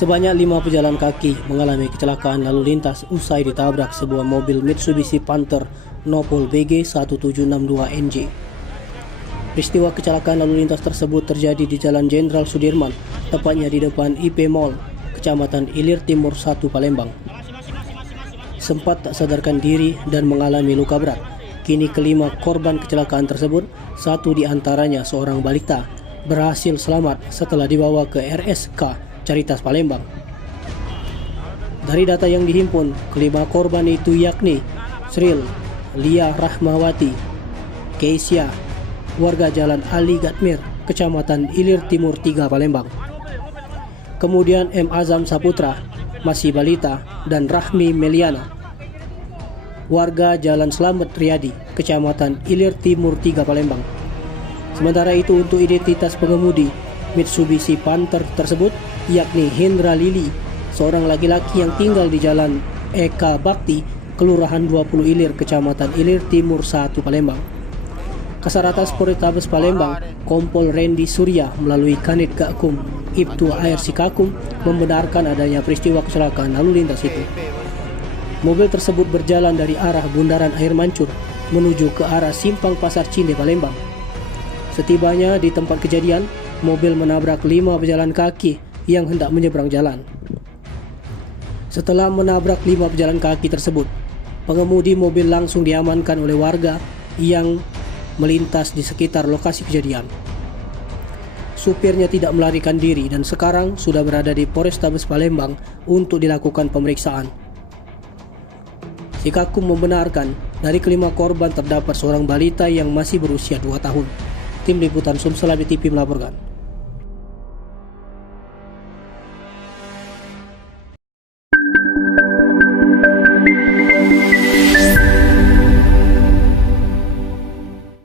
Sebanyak 5 pejalan kaki mengalami kecelakaan lalu lintas usai ditabrak sebuah mobil Mitsubishi Panther Nopol BG 1762NJ. Peristiwa kecelakaan lalu lintas tersebut terjadi di Jalan Jenderal Sudirman, tepatnya di depan IP Mall, Kecamatan Ilir Timur 1 Palembang. Sempat tak sadarkan diri dan mengalami luka berat. Kini kelima korban kecelakaan tersebut, satu di antaranya seorang balita, berhasil selamat setelah dibawa ke RSK Caritas Palembang. Dari data yang dihimpun, kelima korban itu yakni Sril, Lia Rahmawati, Keisha, warga Jalan Ali Gatmir, Kecamatan Ilir Timur 3 Palembang. Kemudian M. Azam Saputra, masih balita, dan Rahmi Meliana, warga Jalan Slamet Riyadi, Kecamatan Ilir Timur 3 Palembang. Sementara itu untuk identitas pengemudi Mitsubishi Panther tersebut yakni Hendra Lili, seorang laki-laki yang tinggal di Jalan Eka Bakti, Kelurahan 20 Ilir, Kecamatan Ilir Timur 1 Palembang. Kasaratas Polrestabes Palembang, Kompol Randy Surya melalui Kanit Gakum Ibtu Air Sikakum membenarkan adanya peristiwa kecelakaan lalu lintas itu. Mobil tersebut berjalan dari arah Bundaran Air Mancur menuju ke arah Simpang Pasar Cinde Palembang. Setibanya di tempat kejadian, mobil menabrak 5 pejalan kaki yang hendak menyeberang jalan. Setelah menabrak 5 pejalan kaki tersebut, pengemudi mobil langsung diamankan oleh warga yang melintas di sekitar lokasi kejadian. Supirnya tidak melarikan diri dan sekarang sudah berada di Polrestabes Palembang untuk dilakukan pemeriksaan. Sikakum membenarkan dari kelima korban terdapat seorang balita yang masih berusia 2 tahun. Tim Liputan Sumsel TV melaporkan.